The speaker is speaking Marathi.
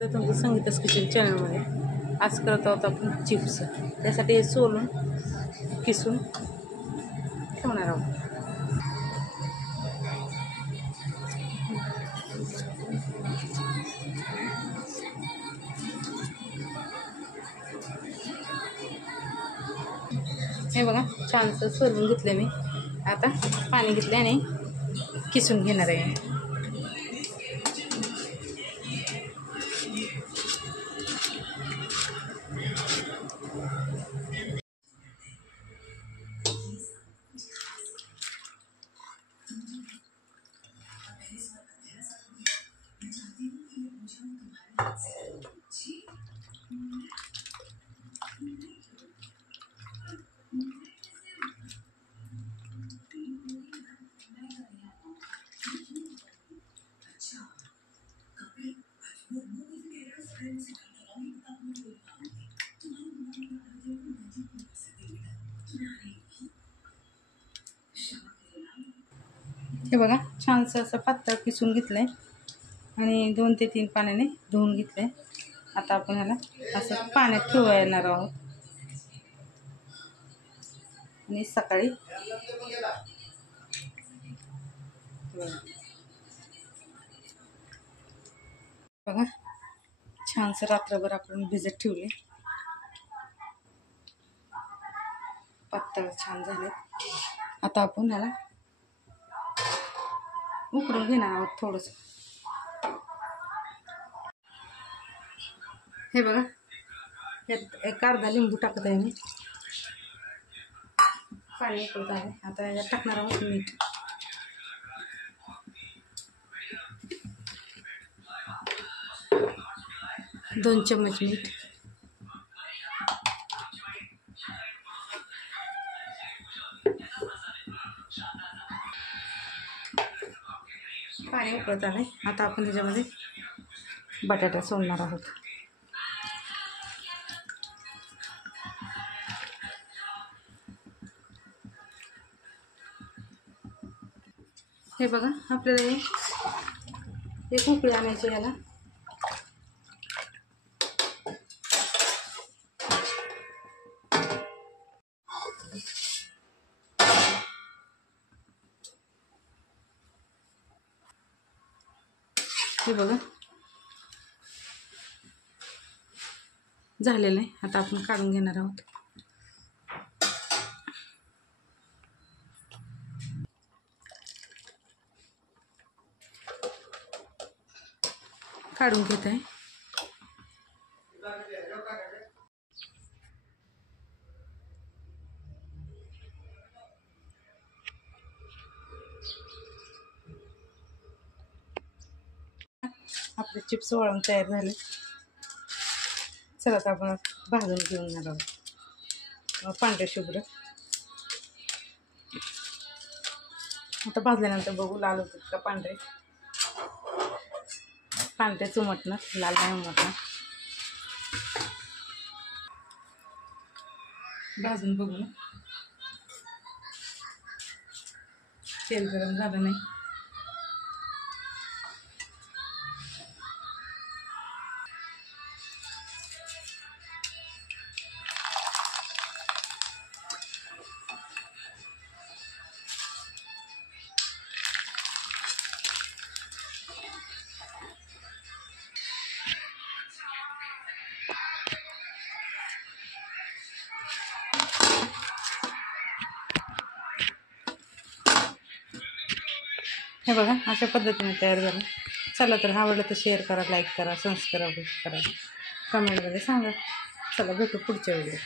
तर तुमचं संगीता's किचन चॅनलमध्ये आज करत आहोत आपण चिप्स. त्यासाठी हे सोलून किसून ठेवणार आहोत. हे बघा छानसं सोलून घेतलं मी. आता पाणी घेतले आणि किसून घेणार आहे. हे बघा छानसं असं पातळ किसून घेतलंय आणि 2 ते 3 पाण्याने धुवून घेतलंय. आता आपण ह्याला असं पाण्यात ठेवणार आहोत आणि सकाळी बघा छानसं रात्रभर आपण भिजत ठेवले. पातळ छान झाले. आता आपण ह्याला उकडून घेणार आहोत थोडंसं. हे बघा यात एक अर्धा लिंबू टाकत आहे मी. पाणी उकळत आहे. आता यात टाकणार आहोत मीठ. दोन चम्मच मीठ. पाणी उकळत आहे. आता आपण त्याच्यामध्ये बटाटा सोडणार आहोत. हे बघा आपल्याला एक उकळी आणायची याला. हे बघा झालेलं आहे. आता आपण काढून घेणार आहोत. काढून घेत आहे. आपले चिप्स वळून तयार झाले. चला आता आपण भाजून घेऊन आहोत पांढरे शुभ्र. आता भाजल्यानंतर बघू लाल होतात का पांढरे. पांढरेच उमटणार, लाल नाही उमटणार. भाजून बघू ना. तेल गरम झालं नाही. हे बघा अशा पद्धतीने तयार झालं. चला तर आवडलं तर शेअर करा, लाईक करा, सबस्क्राईब करा, कमेंटमध्ये सांगा. चला भेटू पुढच्या व्हिडिओ.